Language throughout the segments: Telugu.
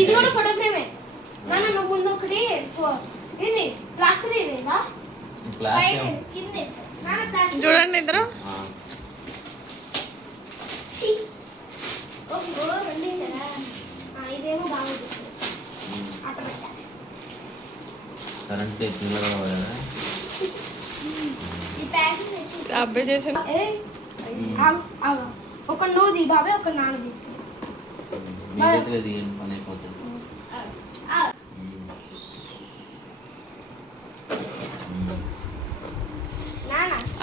ఇది కూడా ఫోటో ఫ్రేమే. నాన్న నువ్వు ముందు ఒకటి ఇది ప్లాస్టర్ లేదా చూడండి ఇద్దరు. ఇదేమో బాగుంది. కరెంట్ అబ్బాయి చేసిన ఒక నువ్వుది బాబాయ్, ఒక నాన్నది. పని అయిపోతుంది.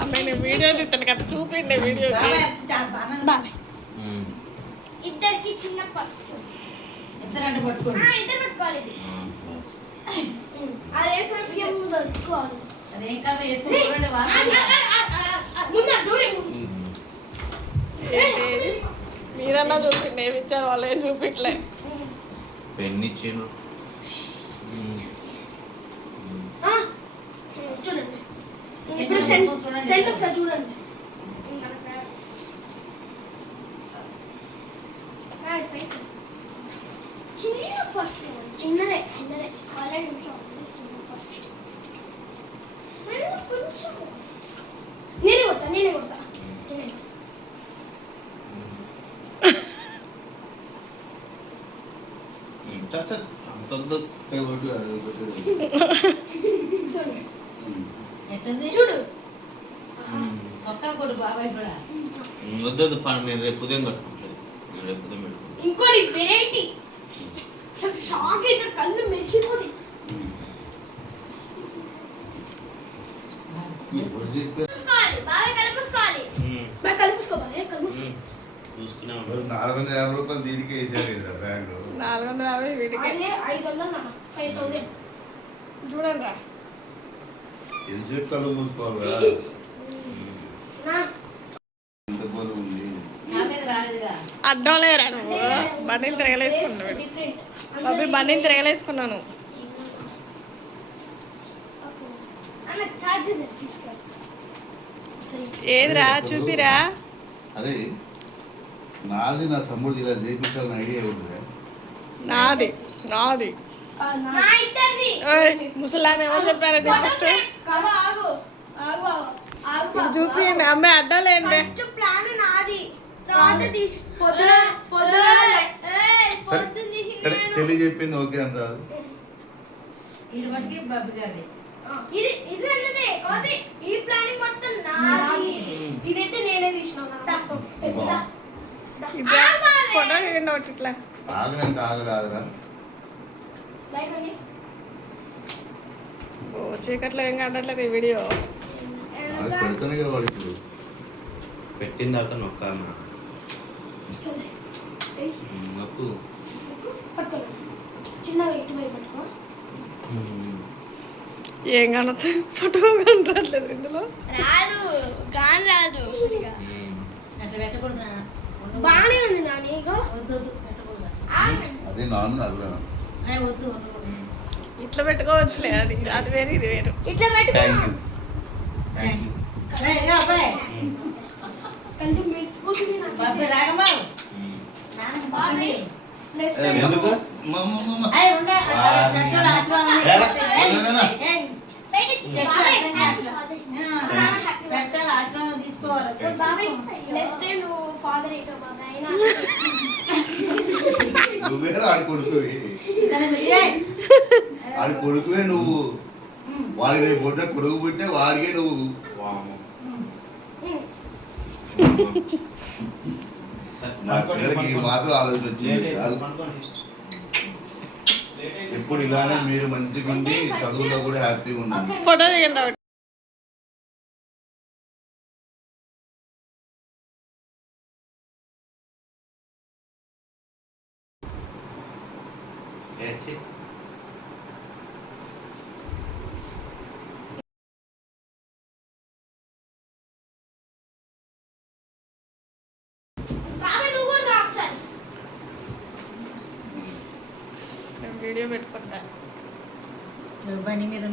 అబ్బాయి నేను వీడియో తీస్తాను కదా, చూపిండి వీడియో. బాబాయ్ ఇద్దరికి చిన్న ఇద్దరు పట్టుకోవాలి. అదే తెలుసుకోవాలి. మీరన్నా చూపిండి, ఏమి ఇచ్చారు వాళ్ళు ఏం చూపించలే. పెన్ ఇచ్చిండ్రు. చూడండి ఇప్పుడు సెంట్ ఒకసారి చూడండి. చిన్నదే ఆల్రెడీ ఇంట్లో నేనే కొడతా. చూడు వద్దు నేను రేపు ఉదయం కట్టుకుంటాను. రేపు ఉదయం పెట్టుకుంటాను. ఇంకోటి వెరైటీ షాక్ అయితే కళ్ళు మెరిసిపోతాయి. ₹450 దీనికి వేసారు బ్యాగ్. 450 వీటికి 500 చూడండి రా. ఎంతసేపు కళ్ళు మూసుకోవాలి. ఎంత బరువు ఉంది. అడ్డం లేరా నువ్వు? బండిని తిరగలేసుకున్నాడు బాబీ, బండిని తిరగలేసుకున్నాను. ఏదిరా చూపిరా. అరే నాది నా తమ్ముడు ఇలా చేయించాలని ఐడియా ఉంటుంది. నాది ముసలాన్ని ఎవరు చెప్పారండి ఫస్ట్ చూపియండి. అమ్మాయి అడ్డాలేండి. సరే చెల్లి చెప్పింది ఓకే అని రాదు. ఇదైతే నేనే తీసిన ఫోటో తీయండి ఒకటి ఇట్లా. ఆగనంటే ఆగరాదురా. ఓ చీకట్లో ఏం కనట్లేదు ఈ వీడియో. పెడతానే కదా వాడు ఇప్పుడు. పెట్టిన తర్వాత నొక్కాలి. నొక్కు. ఏం కనొద్దు, ఫోటో కనట్లేదు ఇందులో. రాదు బాగానే ఉంది నాని. అదే నాన్న అడగను. ఇట్లా పెట్టుకోవచ్చులే, అది వేరు ఇది వేరు. ఇట్లా పెట్టుకో. ఎందుకు నువ్వే ఆడి కొడుకువి. ఆడి కొడుకువే నువ్వు. వాడికి రేపు పొద్దున కొడుకు పుట్టినా వాడికే నువ్వు. నా పిల్లలకి మాత్రం ఆలోచన వచ్చింది చాలు. ఎప్పుడు ఇలానే మీరు మంచిగా ఉండి చదువులో కూడా హ్యాపీగా ఉండండి. ఫోటో తీయండి. వీడియో పెట్టుకుంటా. బండి మీద